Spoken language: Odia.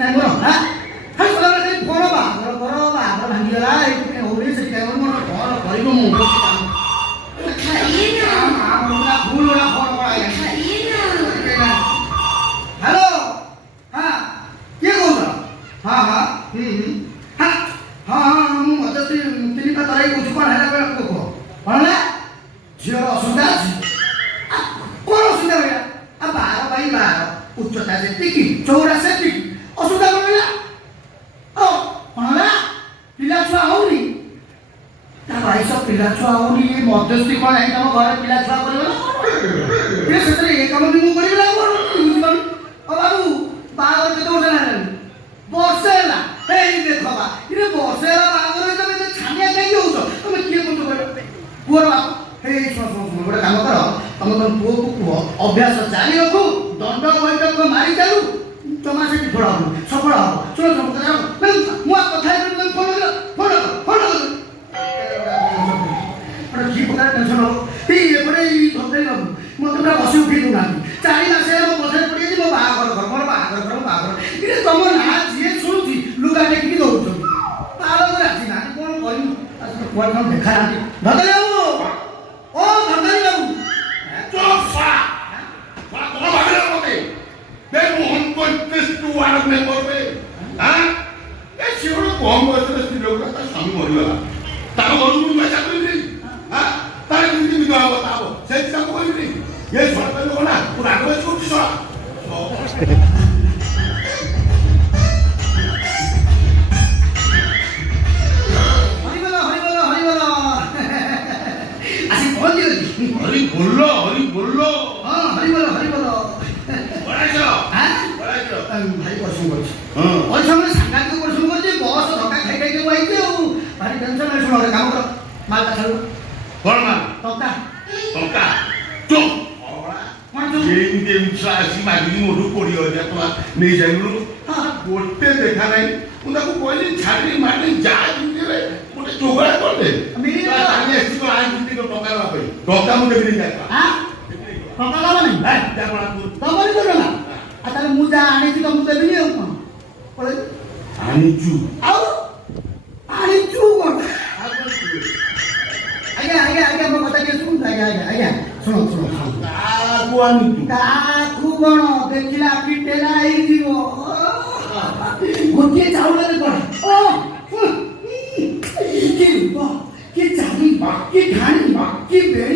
ନାଇଁ ମୋର ହାଁ ଖାଲି ସଦାବେଳେ ଖାଲି ଫୋନ ବାହାଘର କର ବାହାଘର ଭାଙ୍ଗିଗଲା ଏଇଥିପାଇଁ ହଉନି ସେଥିପାଇଁ ମୋର କଣ କରିବ ମୁଁ ଭୁଲ ଗୁଡ଼ା ଫୋନ କରା ହ୍ୟାଲୋ ହଁ କିଏ କହୁଛ ହଁ ହଁ ହଁ ହଁ ମୁଁ ମଜସ୍ତ୍ରୀ ତିନିଟା ତରାଇ କହୁଛି କ'ଣ ହେଲା କୁହ କ'ଣ ହେଲା ଝିଅର ଅସୁବିଧା ଅଛି କ'ଣ ଅସୁବିଧା ରହିଲା ଆଉ 12 ବାଇ 12 ଉଚ୍ଚତା ଯେତିକି ଚଉଡ଼ା ସେତିକି ଅସୁବିଧା କ'ଣ ହେଲା ଓ କ'ଣ ହେଲା ପିଲା ଛୁଆ ହଉନି ତା ବୟସ ପିଲା ଛୁଆ ହଉନି ଏ ମଧ୍ୟସ୍ଥି କ'ଣ ଯାଇ ତମ ଘରେ ପିଲା ଛୁଆ କରିବ ନା ସେଥିରେ ଏ କାମ ବି ମୁଁ କରିବି ନା ବୁଝିପାରୁନି ଓ ବାବୁ ବାହାଘର କେତେ ବର୍ଷ ହେଲାଣି ବର୍ଷେ ହେଲା ଏଇ ଦେଖ ବା ଇରେ ବର୍ଷେ ହେଲା ବାହାଘର ତମେ ଏତେ ଛାନିଆ କାହିଁକି ହଉଛ ତମେ କିଏ କହୁଛ କହିଲ ପୁଅର ବାପ ହେଇ ଶୁଣ ଗୋଟେ କାମ କର ତମେ ତମ ପୁଅକୁ କୁହ ଅଭ୍ୟାସ ଜାରି ରଖୁ ଦଣ୍ଡ ବୈଠକ ମାରି ଚାଲୁ ଜମା ସେଠି ଫଳ ହବ ସଫଳ ହବ ଶୁଣ ମୁଁ ଆଉ କଥା ହେବି ଫୋନ ଫୋନ କି ପ୍ରକାର ଟେନସନ୍ ହବ ଏଇ ଏପଟେ ଏଇ ଧରି ବାବୁ ମୋତେ ପୁରା ବସି ଉଠେଇ ଦେଉନାହାନ୍ତି 4 ମାସ ହେଲା ମୋ ପଛରେ ପଡ଼ିଯାଇଛି ମୋ ବାହାଘର କର ମୋର ବାହାଘର ଇରେ ତମ ନାଁ ଯିଏ ଶୁଣୁଛି ଲୁଗା ଟେକିକି ଦଉଛନ୍ତି ବାହାଘର ଆସି ନାହାନ୍ତି କ'ଣ କରିବୁ କୁଆଡ଼େ କ'ଣ ଦେଖା ନାହାନ୍ତି ଧରି ବାବୁ ଓ ଧରି ବାବୁ କମ ବୟସରେ ସ୍ତ୍ରୀ ଲୋକ ତା ସ୍ୱାମୀ ମରିଗଲା ତାଙ୍କ ଘରକୁ ମୁଁ ପଇସା କରିବି ତାର କେମିତି ବିବାହ ହବ ତା ହବ ସେଇଠି ତାକୁ କରିବି ଏ ସରକାର ଲୋକ ନା ମୁଁ ରାଗ ଅଛି କରୁଛି ଶଳା हरि बोलो हाँ हरि बोलो बड़ाइछो भाई परिश्रम कर परिश्रम सांघातिक परिश्रम कर बस धक्का खाई खाई आईचे भारी टेंशन है शुण काम कर माल का छाड़ू कौन माल टंका चुप जेमिति आसी मागिनी मोठू 20,000 टका नहीं जाइलु गोटे देखा नहीं ମୁଁ ତାକୁ କହିଲି ଛାଡ଼ି ମାଡ଼ି ଯା ଜିନିଷରେ ଗୋଟେ ଯୋଗାଡ଼ କରିଦେ ତାହେଲେ ଏସିକୁ ଆଇ ଜିନିଷ ଟଙ୍କା ଦେବା ପାଇଁ ଟଙ୍କା ମୁଁ ଦେବିନି ଟଙ୍କା ଦେବ ନାହିଁ ତମରି ତ ଟଙ୍କା ଆଉ ତାହେଲେ ମୁଁ ଯାହା ଆଣିଛି ତମକୁ ଦେବିନି ଆଉ କ'ଣ ଆଣିଛୁ ଆଉ ଆଣିଛୁ କ'ଣ ଆଜ୍ଞା ମୋ କଥା ଟିକେ ଶୁଣନ୍ତୁ ଆଜ୍ଞା ଶୁଣ କାହାକୁ ଆଣିଛୁ କାହାକୁ କ'ଣ ଦେଖିଲା ଆଖି ଟେରା ହେଇଯିବ ଗୋଟିଏ ଚାଉଳରେ କ'ଣ କି ରୂପ କି ଚାଲି କି ଢାଣି କି ବେଳ